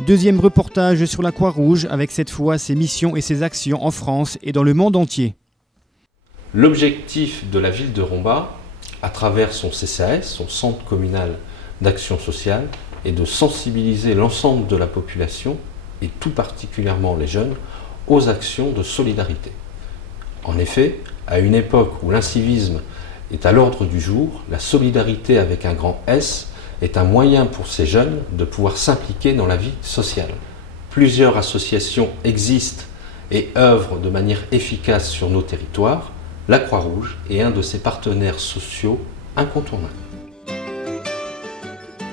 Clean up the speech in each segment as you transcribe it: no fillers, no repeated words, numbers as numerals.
Deuxième reportage sur la Croix-Rouge, avec cette fois ses missions et ses actions en France et dans le monde entier. L'objectif de la ville de Romba, à travers son CCAS, son Centre communal d'action sociale, est de sensibiliser l'ensemble de la population, et tout particulièrement les jeunes, aux actions de solidarité. En effet, à une époque où l'incivisme est à l'ordre du jour, la solidarité avec un grand S est un moyen pour ces jeunes de pouvoir s'impliquer dans la vie sociale. Plusieurs associations existent et œuvrent de manière efficace sur nos territoires. La Croix-Rouge est un de ses partenaires sociaux incontournables.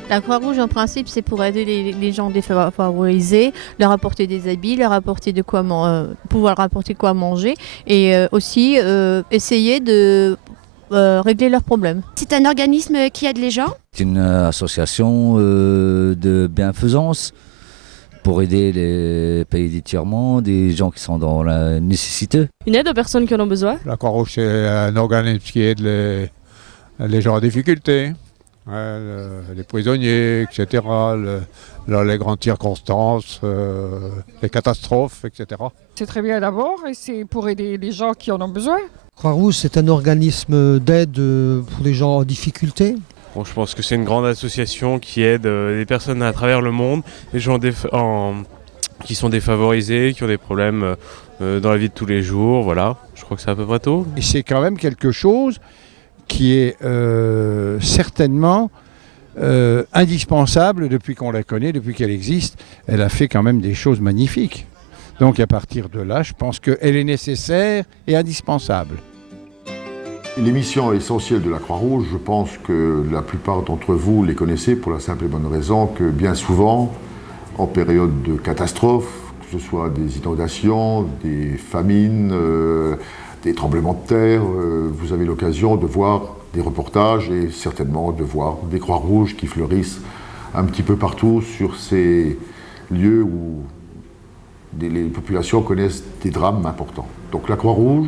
La Croix-Rouge, en principe, c'est pour aider les gens défavorisés, leur apporter des habits, leur apporter de quoi pouvoir apporter quoi manger et aussi essayer de régler leurs problèmes. C'est un organisme qui aide les gens. C'est une association de bienfaisance pour aider les pays d'étirement, des gens qui sont dans la nécessité. Une aide aux personnes qui en ont besoin. La Croix-Rouge, c'est un organisme qui aide les gens en difficulté, les prisonniers, etc., les grandes circonstances, les catastrophes, etc. C'est très bien d'abord et c'est pour aider les gens qui en ont besoin. Croix-Rouge, c'est un organisme d'aide pour les gens en difficulté. Bon, je pense que c'est une grande association qui aide les personnes à travers le monde, les gens qui sont défavorisés, qui ont des problèmes dans la vie de tous les jours. Voilà, je crois que c'est à peu près tout. Et c'est quand même quelque chose qui est certainement indispensable depuis qu'on la connaît, depuis qu'elle existe. Elle a fait quand même des choses magnifiques. Donc à partir de là, je pense qu'elle est nécessaire et indispensable. Les missions essentielles de la Croix-Rouge, je pense que la plupart d'entre vous les connaissez pour la simple et bonne raison que bien souvent, en période de catastrophe, que ce soit des inondations, des famines, des tremblements de terre, vous avez l'occasion de voir des reportages et certainement de voir des Croix-Rouges qui fleurissent un petit peu partout sur ces lieux où les populations connaissent des drames importants. Donc la Croix-Rouge,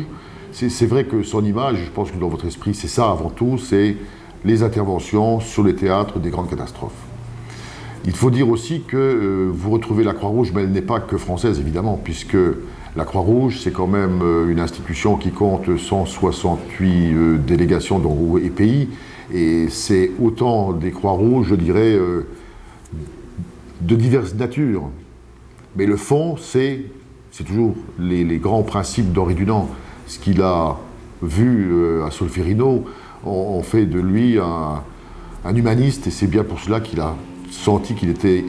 c'est vrai que son image, je pense que dans votre esprit, c'est ça avant tout, c'est les interventions sur les théâtres des grandes catastrophes. Il faut dire aussi que vous retrouvez la Croix-Rouge, mais elle n'est pas que française évidemment, puisque la Croix-Rouge, c'est quand même une institution qui compte 168 délégations et pays, et c'est autant des Croix-Rouges, je dirais, de diverses natures. Mais le fond, c'est toujours les grands principes d'Henri Dunant. Ce qu'il a vu à Solferino, on fait de lui un humaniste, et c'est bien pour cela qu'il a senti qu'il était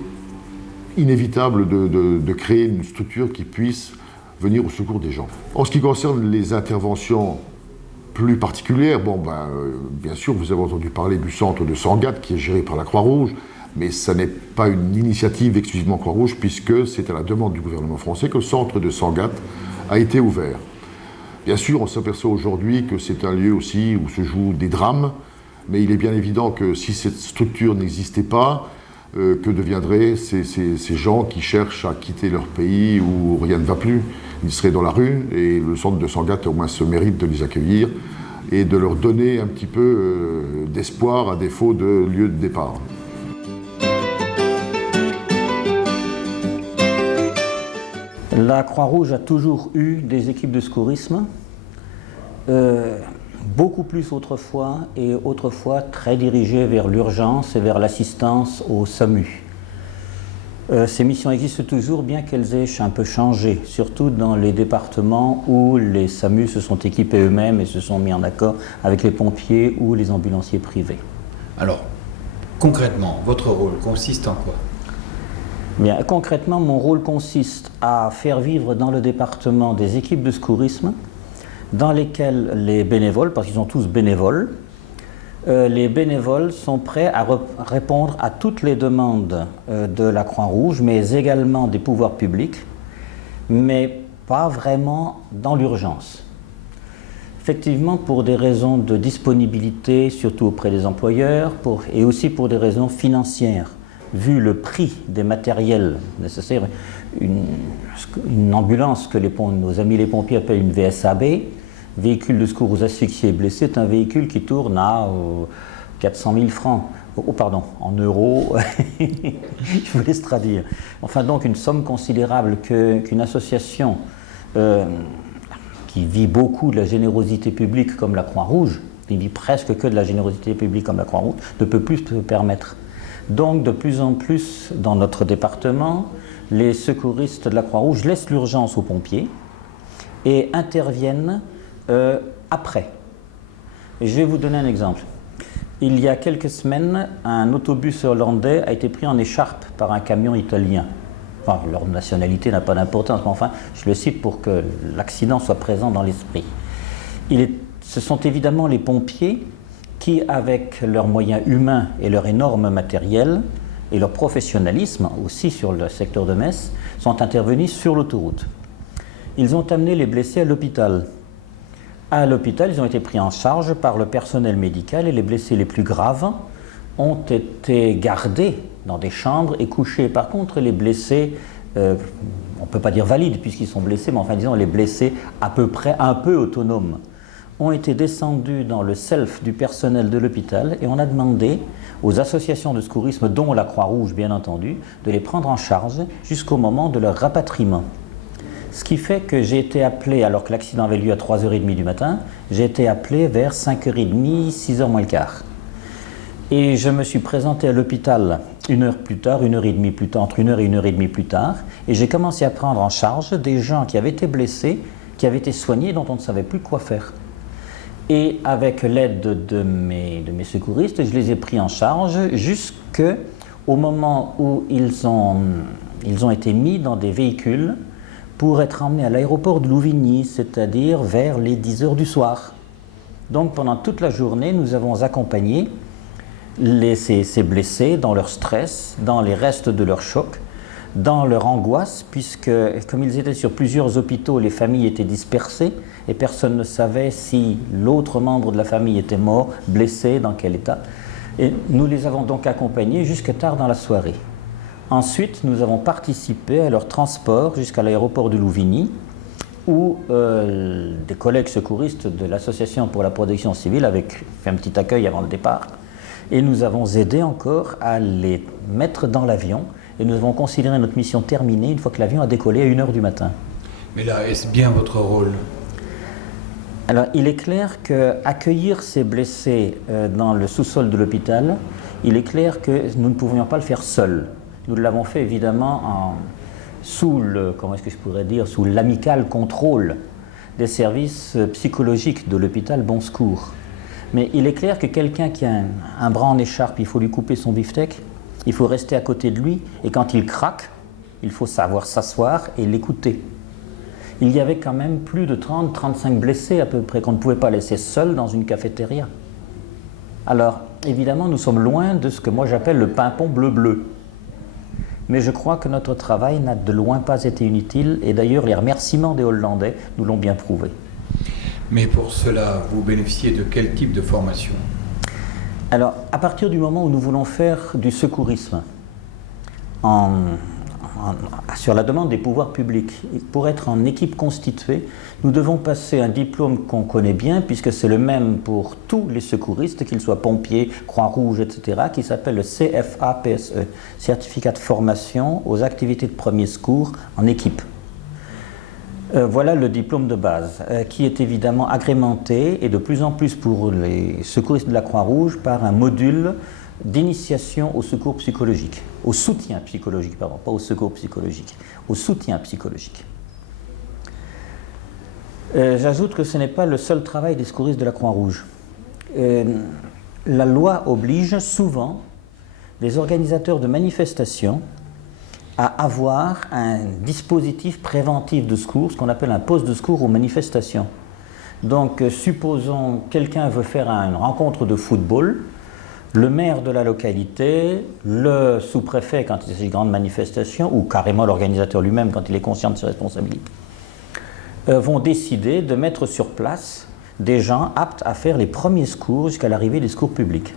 inévitable de créer une structure qui puisse venir au secours des gens. En ce qui concerne les interventions plus particulières, bien sûr, vous avez entendu parler du centre de Sangatte qui est géré par la Croix-Rouge, mais ça n'est pas une initiative exclusivement Croix-Rouge, puisque c'est à la demande du gouvernement français que le centre de Sangatte a été ouvert. Bien sûr, on s'aperçoit aujourd'hui que c'est un lieu aussi où se jouent des drames, mais il est bien évident que si cette structure n'existait pas, que deviendraient ces gens qui cherchent à quitter leur pays où rien ne va plus? Ils seraient dans la rue, et le centre de Sangatte a au moins ce mérite de les accueillir et de leur donner un petit peu d'espoir à défaut de lieu de départ. La Croix-Rouge a toujours eu des équipes de secourisme, beaucoup plus autrefois, et autrefois très dirigées vers l'urgence et vers l'assistance au SAMU. Ces missions existent toujours, bien qu'elles aient un peu changé, surtout dans les départements où les SAMU se sont équipés eux-mêmes et se sont mis en accord avec les pompiers ou les ambulanciers privés. Alors, concrètement, votre rôle consiste en quoi? Bien, concrètement, mon rôle consiste à faire vivre dans le département des équipes de secourisme dans lesquelles les bénévoles, parce qu'ils sont tous bénévoles, les bénévoles sont prêts à répondre à toutes les demandes de la Croix-Rouge, mais également des pouvoirs publics, mais pas vraiment dans l'urgence. Effectivement, pour des raisons de disponibilité, surtout auprès des employeurs, et aussi pour des raisons financières. Vu le prix des matériels nécessaires, une ambulance que nos amis les pompiers appellent une VSAB, véhicule de secours aux asphyxiés et blessés, est un véhicule qui tourne à 400 000 francs. pardon, en euros, je vous laisse traduire. Enfin donc une somme considérable qu'une association qui vit beaucoup de la générosité publique comme la Croix-Rouge, qui vit presque que de la générosité publique comme la Croix-Rouge, ne peut plus se permettre. Donc de plus en plus dans notre département, les secouristes de la Croix-Rouge laissent l'urgence aux pompiers et interviennent après. Et je vais vous donner un exemple. Il y a quelques semaines, un autobus hollandais a été pris en écharpe par un camion italien. Enfin, leur nationalité n'a pas d'importance, mais enfin, je le cite pour que l'accident soit présent dans l'esprit. Ce sont évidemment les pompiers qui, avec leurs moyens humains et leur énorme matériel, et leur professionnalisme aussi sur le secteur de Metz, sont intervenus sur l'autoroute. Ils ont amené les blessés à l'hôpital. À l'hôpital, ils ont été pris en charge par le personnel médical et les blessés les plus graves ont été gardés dans des chambres et couchés. Par contre, les blessés, on ne peut pas dire valides puisqu'ils sont blessés, mais enfin disons les blessés à peu près un peu autonomes, ont été descendus dans le self du personnel de l'hôpital et on a demandé aux associations de secourisme, dont la Croix-Rouge bien entendu, de les prendre en charge jusqu'au moment de leur rapatriement. Ce qui fait que j'ai été appelé, alors que l'accident avait lieu à 3h30 du matin, j'ai été appelé vers 5h30, 6h moins le quart. Et je me suis présenté à l'hôpital une heure plus tard, 1h30 plus tard, entre 1h et 1h30 plus tard, et j'ai commencé à prendre en charge des gens qui avaient été blessés, qui avaient été soignés, dont on ne savait plus quoi faire. Et avec l'aide de mes secouristes, je les ai pris en charge jusqu'au moment où ils ont été mis dans des véhicules pour être emmenés à l'aéroport de Louvigny, c'est-à-dire vers les 10h du soir. Donc pendant toute la journée, nous avons accompagné ces blessés dans leur stress, dans les restes de leur choc, dans leur angoisse, puisque comme ils étaient sur plusieurs hôpitaux, les familles étaient dispersées et personne ne savait si l'autre membre de la famille était mort, blessé, dans quel état. Et nous les avons donc accompagnés jusqu'à tard dans la soirée. Ensuite, nous avons participé à leur transport jusqu'à l'aéroport de Louvigny, où des collègues secouristes de l'Association pour la protection civile avaient fait un petit accueil avant le départ. Et nous avons aidé encore à les mettre dans l'avion. Et nous avons considéré notre mission terminée une fois que l'avion a décollé à 1h du matin. Mais là, est-ce bien votre rôle ? Alors, il est clair qu'accueillir ces blessés dans le sous-sol de l'hôpital, il est clair que nous ne pouvions pas le faire seuls. Nous l'avons fait évidemment sous l'amical contrôle des services psychologiques de l'hôpital Bon Secours. Mais il est clair que quelqu'un qui a un bras en écharpe, il faut lui couper son beefsteak, il faut rester à côté de lui, et quand il craque, il faut savoir s'asseoir et l'écouter. Il y avait quand même plus de 30-35 blessés à peu près qu'on ne pouvait pas laisser seuls dans une cafétéria. Alors, évidemment, nous sommes loin de ce que moi j'appelle le pimpon bleu-bleu. Mais je crois que notre travail n'a de loin pas été inutile, et d'ailleurs les remerciements des Hollandais nous l'ont bien prouvé. Mais pour cela, vous bénéficiez de quel type de formation ? Alors, à partir du moment où nous voulons faire du secourisme, sur la demande des pouvoirs publics, pour être en équipe constituée, nous devons passer un diplôme qu'on connaît bien, puisque c'est le même pour tous les secouristes, qu'ils soient pompiers, Croix-Rouge, etc., qui s'appelle le CFA-PSE, Certificat de formation aux activités de premier secours en équipe. Voilà le diplôme de base, qui est évidemment agrémenté, et de plus en plus pour les secouristes de la Croix-Rouge, par un module d'initiation au secours psychologique, au soutien psychologique, pardon, pas au secours psychologique, au soutien psychologique. J'ajoute que ce n'est pas le seul travail des secouristes de la Croix-Rouge. La loi oblige souvent les organisateurs de manifestations à avoir un dispositif préventif de secours, ce qu'on appelle un poste de secours aux manifestations. Donc, supposons quelqu'un veut faire une rencontre de football, le maire de la localité, le sous-préfet quand il s'agit de grandes manifestations, ou carrément l'organisateur lui-même quand il est conscient de ses responsabilités, vont décider de mettre sur place des gens aptes à faire les premiers secours jusqu'à l'arrivée des secours publics.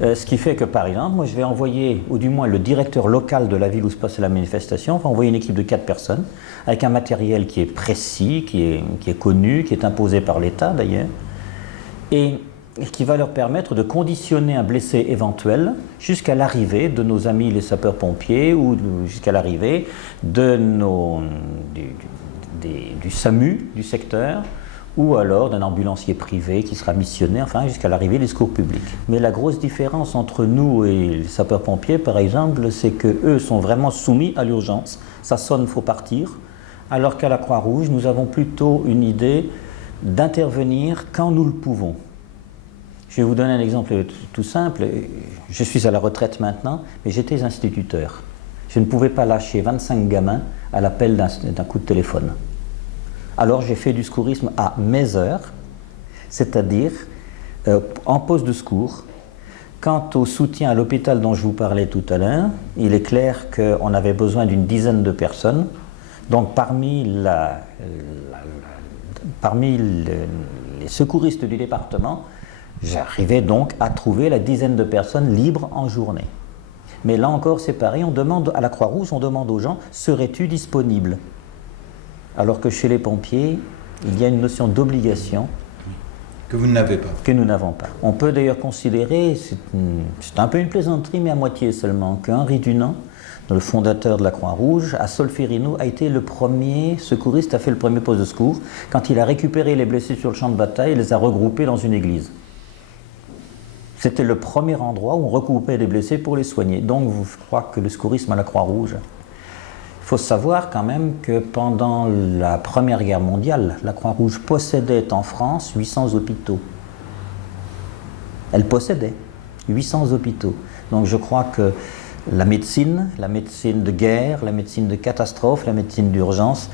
Ce qui fait que, par exemple, moi je vais envoyer, ou du moins le directeur local de la ville où se passe la manifestation, va envoyer une équipe de 4 personnes, avec un matériel qui est précis, qui est connu, qui est imposé par l'État d'ailleurs. Et et qui va leur permettre de conditionner un blessé éventuel jusqu'à l'arrivée de nos amis les sapeurs-pompiers ou jusqu'à l'arrivée de du SAMU du secteur ou alors d'un ambulancier privé qui sera missionné, enfin jusqu'à l'arrivée des secours publics. Mais la grosse différence entre nous et les sapeurs-pompiers, par exemple, c'est qu'eux sont vraiment soumis à l'urgence. Ça sonne, il faut partir. Alors qu'à la Croix-Rouge, nous avons plutôt une idée d'intervenir quand nous le pouvons. Je vais vous donner un exemple tout simple. Je suis à la retraite maintenant, mais j'étais instituteur. Je ne pouvais pas lâcher 25 gamins à l'appel d'un coup de téléphone. Alors j'ai fait du secourisme à mes heures, c'est-à-dire en poste de secours. Quant au soutien à l'hôpital dont je vous parlais tout à l'heure, il est clair qu'on avait besoin d'une dizaine de personnes. Donc parmi les secouristes du département, j'arrivais donc à trouver la dizaine de personnes libres en journée. Mais là encore c'est pareil, on demande à la Croix-Rouge, on demande aux gens, serais-tu disponible ? Alors que chez les pompiers, il y a une notion d'obligation que vous n'avez pas. Que nous n'avons pas. On peut d'ailleurs considérer, c'est un peu une plaisanterie, mais à moitié seulement, qu'Henri Dunant, le fondateur de la Croix-Rouge, à Solferino, a été le premier secouriste, a fait le premier poste de secours, quand il a récupéré les blessés sur le champ de bataille et les a regroupés dans une église. C'était le premier endroit où on regroupait les blessés pour les soigner. Donc je crois que le secourisme à la Croix-Rouge... Il faut savoir quand même que pendant la Première Guerre mondiale, la Croix-Rouge possédait en France 800 hôpitaux. Elle possédait 800 hôpitaux. Donc je crois que la médecine de guerre, la médecine de catastrophe, la médecine d'urgence,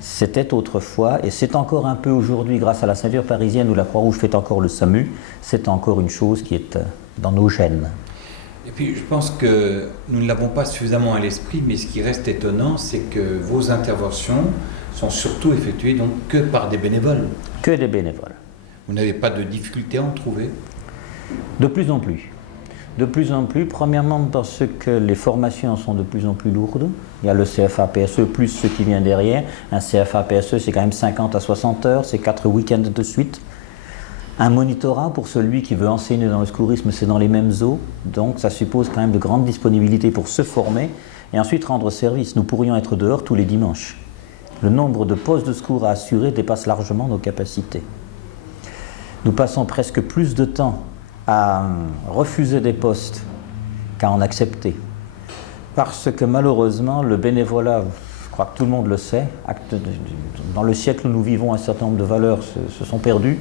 c'était autrefois, et c'est encore un peu aujourd'hui grâce à la ceinture parisienne où la Croix-Rouge fait encore le SAMU, c'est encore une chose qui est dans nos gènes. Et puis je pense que nous ne l'avons pas suffisamment à l'esprit, mais ce qui reste étonnant, c'est que vos interventions sont surtout effectuées donc que par des bénévoles. Que des bénévoles. Vous n'avez pas de difficulté à en trouver ? De plus en plus. De plus en plus, premièrement parce que les formations sont de plus en plus lourdes. Il y a le CFA-PSE plus ce qui vient derrière. Un CFA-PSE, c'est quand même 50 à 60 heures, c'est 4 week-ends de suite. Un monitorat pour celui qui veut enseigner dans le secourisme, c'est dans les mêmes eaux, donc ça suppose quand même de grandes disponibilités pour se former et ensuite rendre service. Nous pourrions être dehors tous les dimanches. Le nombre de postes de secours à assurer dépasse largement nos capacités. Nous passons presque plus de temps à refuser des postes qu'à en accepter. Parce que malheureusement, le bénévolat, je crois que tout le monde le sait, dans le siècle où nous vivons, un certain nombre de valeurs se sont perdues.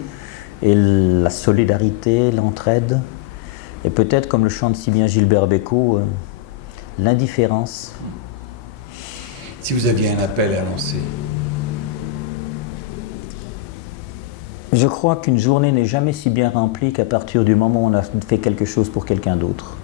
Et la solidarité, l'entraide, et peut-être, comme le chante si bien Gilbert Bécaud, l'indifférence. Si vous aviez un appel à lancer ? Je crois qu'une journée n'est jamais si bien remplie qu'à partir du moment où on a fait quelque chose pour quelqu'un d'autre.